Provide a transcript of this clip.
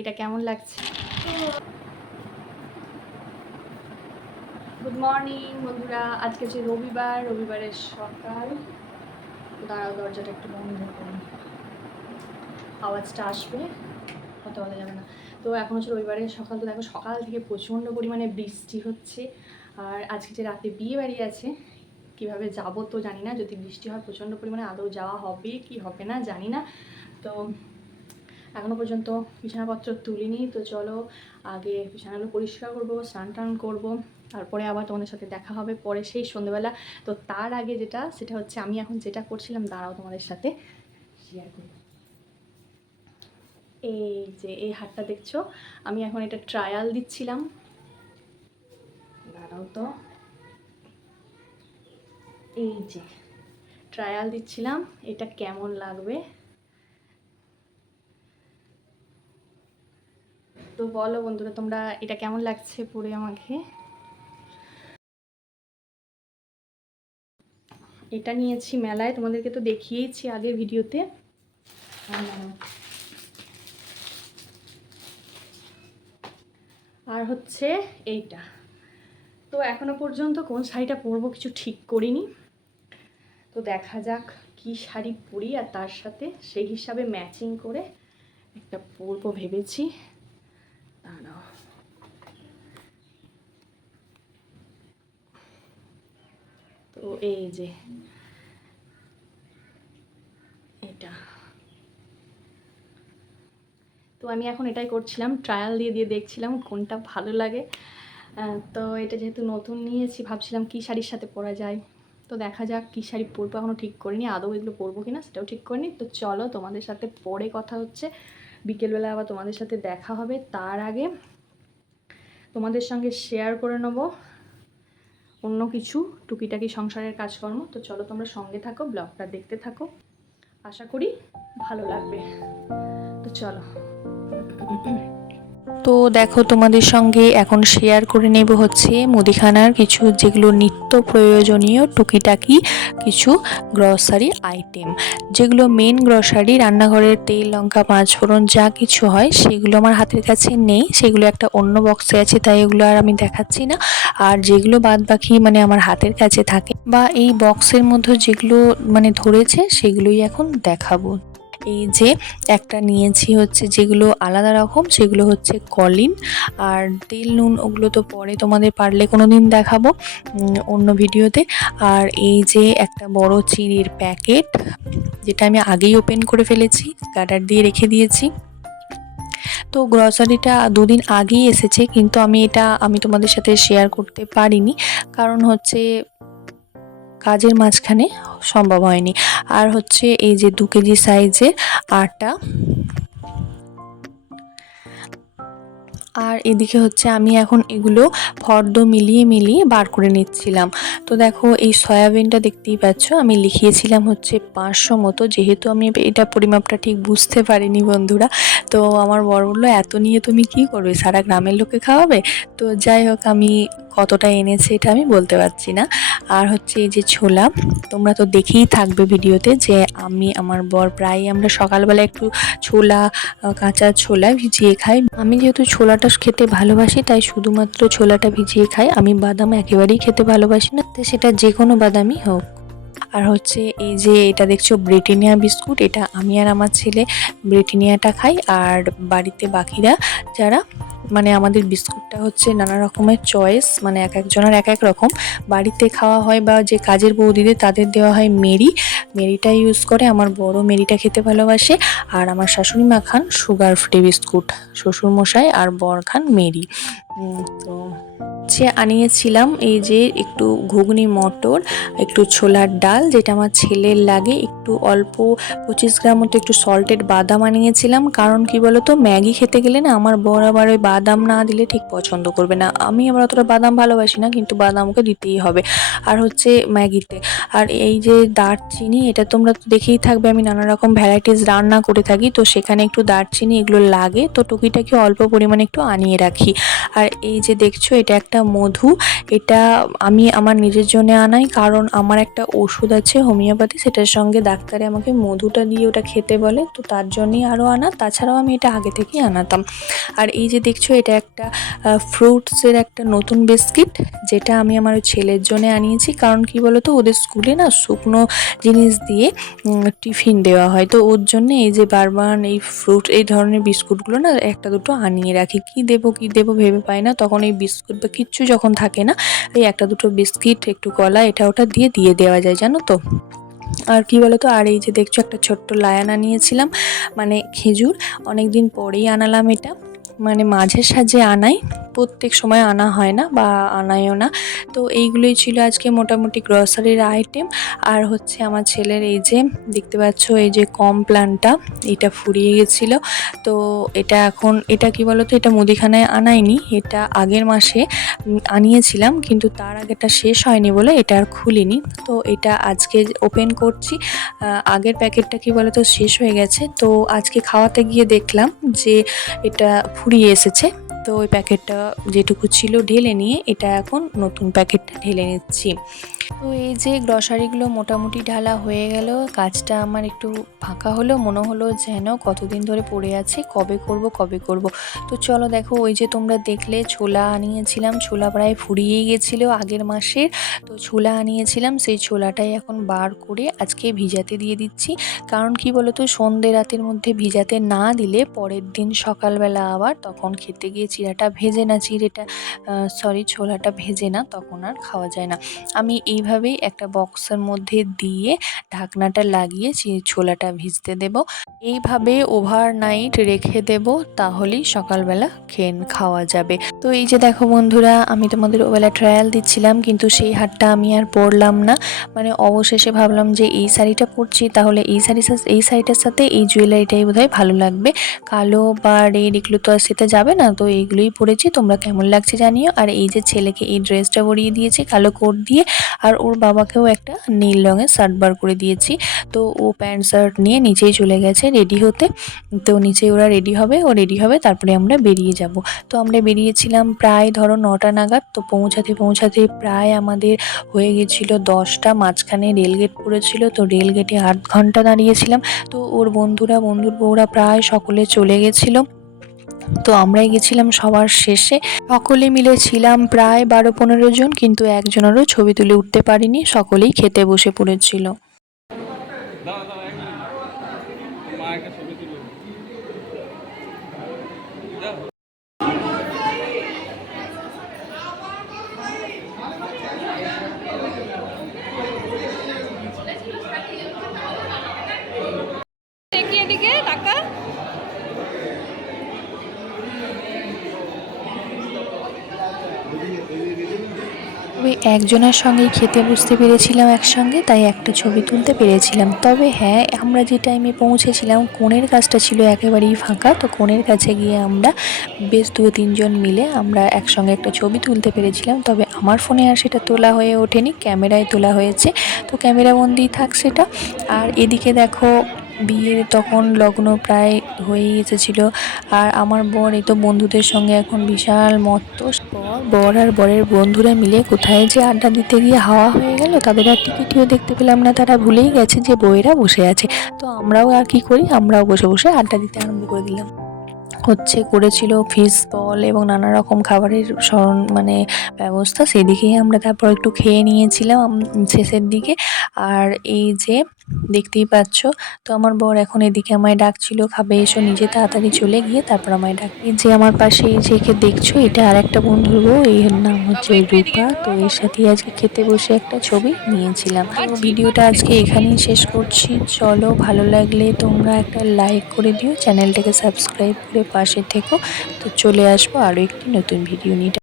এটা কেমন লাগছে? গুড মর্নিং বন্ধুরা। আজকে যে রবিবার, রবিবারের সকাল। দাঁড়াও, দরজাটা একটু বন্ধ করুন আওয়াজটা আসবে কথা বলা যাবে না। তো এখন হচ্ছে রবিবারের সকাল। তো দেখো, সকাল থেকে প্রচণ্ড পরিমাণে বৃষ্টি হচ্ছে। আর আজকে যে রাতে বিয়ে বাড়ি আছে, কীভাবে যাব তো জানি না। যদি বৃষ্টি হয়, প্রচণ্ড পরিমাণে আদৌ যাওয়া হবে কি হবে না জানি না। তো এখনও পর্যন্ত বিছানাপত্র তুলিনি, তো চলো আগে বিছানাগুলো পরিষ্কার করব, স্নান টান করব, তারপরে আবার তোমাদের সাথে দেখা হবে পরে সেই সন্ধ্যেবেলা তো তার আগে যেটা, সেটা হচ্ছে আমি এখন যেটা করছিলাম, দাঁড়াও তোমাদের সাথে শেয়ার করব এই যে, এই হারটা দেখছ? আমি এখন এটা ট্রায়াল দিচ্ছিলাম। দাঁড়াও তো। এই যে ট্রায়াল দিচ্ছিলাম, এটা কেমন লাগবে? বলো বন্ধুরা, তোমরা এটা কেমন লাগছে পরে আমাকে? এটা নিয়েছি মেলায়, তোমাদেরকে তো দেখিয়েছি আগের ভিডিওতে। আর হচ্ছে এইটা। তো এখনও পর্যন্ত কোন শাড়িটা পরবো কিছু ঠিক করিনি। তো দেখা যাক কি শাড়ি পরি আর তার সাথে সেই হিসাবে ম্যাচিং করে একটা পরবো ভেবেছি। দাঁড়াও তো এই যে এটা তো আমি এখন এটাই করছিলাম ট্রায়াল দিয়ে দিয়ে দেখছিলাম কোনটা ভালো লাগে। তো এটা যেহেতু নতুন নিয়েছি, ভাবছিলাম কী শাড়ির সাথে পরা যায়। তো দেখা যাক কী শাড়ি পরবো এখনও ঠিক করিনি, আদৌ এগুলো পরবো কি না সেটাও ঠিক করিনি। তো চলো তোমাদের সাথে পরে কথা হচ্ছে। বিকেলবেলা আবার তোমাদের সাথে দেখা হবে। তার আগে তোমাদের সঙ্গে শেয়ার করে নেব অন্য কিছু টুকিটাকি সংসারের কাজকর্ম। তো চলো তোমরা সঙ্গে থাকো, ব্লগটা দেখতে থাকো। আশা করি ভালো লাগবে। তো চলো। তো দেখো, তোমাদের সঙ্গে এখন শেয়ার করে নেব হচ্ছে মুদিখানার কিছু যেগুলো নিত্য প্রয়োজনীয় টুকিটাকি কিছু গ্রসারি আইটেম যেগুলো মেন গ্রসারি রান্নাঘরের তেল, লঙ্কা পাঁচফোড়ন যা কিছু হয়, সেগুলো আমার হাতের কাছে নেই। সেগুলো একটা অন্য বক্সে আছে, তাই এগুলো আর আমি দেখাচ্ছি না। আর যেগুলো বাদ বাকি মানে আমার হাতের কাছে থাকে। বা এই বক্সের মধ্যে যেগুলো মানে ধরেছে, সেগুলোই এখন দেখাবো। এই যে একটা নিয়েছি হচ্ছে যেগুলো আলাদা রকম, সেগুলো হচ্ছে কলিন আর তেল নুন ওগুলো তো পরে তোমাদের পারলে কোনো দিন দেখাবো অন্য ভিডিওতে। আর এই যে একটা বড় চিনির প্যাকেট, যেটা আমি আগেই ওপেন করে ফেলেছি গার্ডার দিয়ে রেখে দিয়েছি। তো গ্রসারিটা দুদিন আগেই এসেছে, কিন্তু আমি এটা আমি তোমাদের সাথে শেয়ার করতে পারিনি। কারণ হচ্ছে কাজের মাঝখানে সম্ভব হয়নি। আর হচ্ছে এই যে দু কেজি সাইজের আটা আর এদিকে হচ্ছে আমি এখন এগুলো ফর্দ মিলিয়ে মিলিয়ে বার করে নিচ্ছিলাম। তো দেখো, এই সয়াবিনটা দেখতেই পাচ্ছ, আমি লিখিয়েছিলাম হচ্ছে পাঁচশো মতো, যেহেতু আমি এটা পরিমাপটা ঠিক বুঝতে পারিনি বন্ধুরা। তো আমার বড় বলল, এত নিয়ে তুমি কি করবে? সারা গ্রামের লোকে খাওয়াবে? তো যাই হোক, আমি কতটা এনেছে এটা আমি বলতে পারছি না। আর হচ্ছে এই যে ছোলা, তোমরা তো দেখেই থাকবে ভিডিওতে যে আমি, আমার বর প্রায় আমরা সকালবেলা একটু ছোলা কাঁচা ছোলা ভিজিয়ে খাই। আমি যেহেতু ছোলাটা খেতে ভালোবাসি, তাই শুধুমাত্র ছোলাটা ভিজিয়ে খাই। আমি বাদাম একেবারেই খেতে ভালোবাসি না সেটা যে কোনো বাদামই হোক। আর হচ্ছে এই যে এটা দেখছ ব্রিটেনিয়া বিস্কুট, এটা আমি আর আমার ছেলে ব্রিটেনিয়াটা খাই। আর বাড়িতে বাকিরা যারা মানে আমাদের বিস্কুটটা হচ্ছে নানা রকমের চয়েস মানে এক একজনের এক এক রকম। বাড়িতে খাওয়া হয় বা যে কাজের বৌদিদের, তাদের দেওয়া হয় মেরি। মেরিটা ইউজ করে, আমার বড় মেরিটা খেতে ভালোবাসে। আর আমার শাশুড়ি মা খান সুগার ফ্রি বিস্কুট, শ্বশুরমশাই আর বর খান মেরি। তো হচ্ছে আনিয়েছিলাম এই যে একটু ঘুগনি মটর একটু ছোলার ডাল যেটা আমার ছেলের লাগে একটু অল্প পঁচিশ গ্রাম মতো একটু সল্টেড বাদাম আনিয়েছিলাম। কারণ কি বলতো, ম্যাগি খেতে গেলে না আমার বর আবার ওই বাদাম না দিলে ঠিক পছন্দ করবে না। আমি আবার অতটা বাদাম ভালোবাসি না, কিন্তু বাদাম ওকে দিতেই হবে। আর হচ্ছে ম্যাগিতে। আর এই যে দারচিনি, এটা তোমরা তো দেখেই থাকবে, আমি নানা রকম ভ্যারাইটিস রান্না করে থাকি, তো সেখানে একটু দারচিনি এগুলো লাগে, তো টুকিটাকি অল্প পরিমাণে একটু আনিয়ে রাখি। আর এই যে দেখছ, এটা একটা মধু, এটা আমি আমার নিজের জন্য আনাই, কারণ আমার একটা ওষুধ আছে হোমিওপ্যাথি, সেটার সঙ্গে ডাক্তারে আমাকে মধুটা দিয়ে ওটা খেতে বলে, তো তার জন্যই আরও আনা, তাছাড়াও আমি এটা আগে থেকেই আনাতাম। আর এই যে দেখছ, এটা একটা ফ্রুটসের একটা নতুন বিস্কিট, যেটা আমি আমার ছেলের জন্য আনিয়েছি। কারণ কি বলতো, ওদের স্কুলে না শুকনো জিনিস দিয়ে টিফিন দেওয়া হয়। তো ওর জন্য এই যে বারবার এই ফ্রুট এই ধরনের বিস্কুটগুলো না একটা দুটো আনিয়ে রাখি। কি দেবো কি দেবো ভেবে পাই না। তখন এই বিস্কুট বা কিচ্ছু যখন থাকে না, এই একটা দুটো বিস্কিট, একটু কলা, এটা ওটা দিয়ে দিয়ে দেওয়া যায়, জানো তো? আর কি বলতো, আর এই যে দেখছ একটা ছোট্ট লায়ান আনিয়েছিলাম মানে খেজুর। অনেক দিন পরেই আনালাম এটা। মানে মাঝে সাঝে আনাই। প্রত্যেক সময় আনা হয় না বা আনাইও না। তো এইগুলোই ছিল আজকে মোটামুটি গ্রসারির আইটেম আর হচ্ছে আমার ছেলের এই যে, দেখতে পাচ্ছ এই যে কমপ্লানটা এটা ফুরিয়ে গেছিল। তো এটা এখন, এটা কি বলতো, এটা মুদিখানায় আনাইনি, এটা আগের মাসে আনিয়েছিলাম, কিন্তু তার আগেটা শেষ হয়নি বলে এটা আর খুলিনি। তো এটা আজকে ওপেন করছি। আগের প্যাকেটটা কি বলতো, শেষ হয়ে গেছে। তো আজকে খাওয়াতে গিয়ে দেখলাম যে এটা ফুরিয়ে এসেছে। তো ওই প্যাকেটটা যেটুকু ছিল ঢেলে নিয়ে এটা এখন নতুন প্যাকেটটা ঢেলে নিচ্ছি। তো এই যে গ্রসারিগুলো মোটামুটি ঢালা হয়ে গেল, কাজটা আমার একটু ফাঁকা হলো, মনে হলো যেন কতদিন ধরে পড়ে আছে, কবে করব কবে করব। তো চলো দেখো, ওই যে তোমরা দেখলে ছোলা আনিয়েছিলাম, ছোলা প্রায় ফুরিয়ে গেছিল আগের মাসের তো ছোলা আনিয়েছিলাম, সেই ছোলাটাই এখন বার করে আজকে ভিজাতে দিয়ে দিচ্ছি। কারণ কি বলতো, সন্ধে রাতের মধ্যে ভিজাতে না দিলে পরের দিন সকালবেলা আবার তখন খেতে গিয়ে চিড়াটা ভেজে না চিড়েটা সরি ছোলাটা ভেজে না, তখন আর খাওয়া যায় না। আমি এইভাবেই একটা বক্সের মধ্যে দিয়ে ঢাকনাটা লাগিয়ে ছোলাটা ভিজতে দেব। এইভাবে ওভারনাইট রেখে দেব, তাহলেই সকালবেলা খেয়ে খাওয়া যাবে। তো এই যে দেখো বন্ধুরা, আমি তোমাদের ওবেলা ট্রায়াল দিচ্ছিলাম, কিন্তু সেই হাটটা আমি আর পরলাম না। মানে অবশেষে ভাবলাম যে এই শাড়িটা পরছি, তাহলে এই শাড়ি এই শাড়িটার সাথে এই জুয়েলারিটাই বোধহয় ভালো লাগবে। কালো বা রেড এগুলো তো আর যাবে না, তো এইগুলোই পরেছি, তোমরা কেমন লাগছে জানিও। আর এই যে ছেলেকে এই ড্রেসটা পরিয়ে দিয়েছি, কালো কোট দিয়ে আর ওর বাবাকেও একটা নীল রঙের শার্ট বার করে দিয়েছি। তো ও প্যান্ট, শার্ট নিয়ে নিচেই চলে গেছে রেডি হতে। তো নিচে ওরা রেডি হবে, ও রেডি হবে, তারপরে আমরা বেরিয়ে যাব। তো আমরা বেরিয়েছিলাম প্রায় ধরো নটা নাগাদ। তো পৌঁছাতে পৌঁছাতে প্রায় আমাদের হয়ে গেছিল দশটা। মাঝখানে রেলগেট পড়েছিল, তো রেলগেটে আধ ঘণ্টা দাঁড়িয়েছিলাম। তো ওর বন্ধুরা, বন্ধুর বউরা প্রায় সকলে চলে গেছিল। তো আমরাই গেছিলাম সবার শেষে। সকলে মিলে ছিলাম প্রায় বারো পনেরো জন, কিন্তু একজনেরও ছবি তুলে উঠতে পারিনি, সকলেই খেতে বসে পড়েছিল দাঁড়া দাঁড়া এক মিনিট মা একটা ছবি তুলো যাও। এগিয়ে এদিকে টাকা ওই একজনের সঙ্গেই খেতে বুঝতে পেরেছিলাম একসঙ্গে, তাই একটা ছবি তুলতে পেরেছিলাম। তবে হ্যাঁ আমরা যে টাইমে পৌঁছেছিলাম, কোণের কাজটা ছিল একেবারেই ফাঁকা। তো কোণের কাছে গিয়ে আমরা বেশ দু তিনজন মিলে আমরা একসঙ্গে একটা ছবি তুলতে পেরেছিলাম। তবে আমার ফোনে আর সেটা তোলা হয়ে ওঠেনি, ক্যামেরায় তোলা হয়েছে। তো ক্যামেরাবন্দি থাক সেটা। আর এদিকে দেখো বিয়ের তখন লগ্ন প্রায় হয়েই এসেছিল। আর আমার বর এই তো বন্ধুদের সঙ্গে এখন বিশাল মত্ত। বর আর বরের বন্ধুরা মিলে কোথায় যে আড্ডা দিতে গিয়ে হাওয়া হয়ে গেল, তাদের আর টিকিটিও দেখতে পেলাম না। তারা ভুলেই গেছে যে বইয়েরা বসে আছে। তো আমরাও আর কি করি? আমরাও বসে বসে আড্ডা দিতে আরম্ভ করে দিলাম। হচ্ছে করেছিল ফিশ বল এবং নানা রকম খাবারের স্মরণ মানে ব্যবস্থা। সেদিকেই আমরা তারপর একটু খেয়ে নিয়েছিলাম শেষের দিকে। আর এই যে দেখতেই পাচ্ছ। তো আমার বর এখন এদিকে আমায় ডাকছিল, খাবে, এসো নিজে তাড়াতাড়ি চলে গিয়ে তারপর আমায় ডাক যে আমার পাশে, এই যে একে দেখছ, এটা আর একটা বন্ধুর বউ এর নাম হচ্ছে রূপা। তো এর সাথে আজকে খেতে বসে একটা ছবি নিয়েছিলাম। ভিডিওটা আজকে এখানেই শেষ করছি। চলো, ভালো লাগলে তোমরা একটা লাইক করে দিও, চ্যানেলটাকে সাবস্ক্রাইব করে পাশে থেকো। তো চলে আসব আরও একটি নতুন ভিডিও নিয়ে।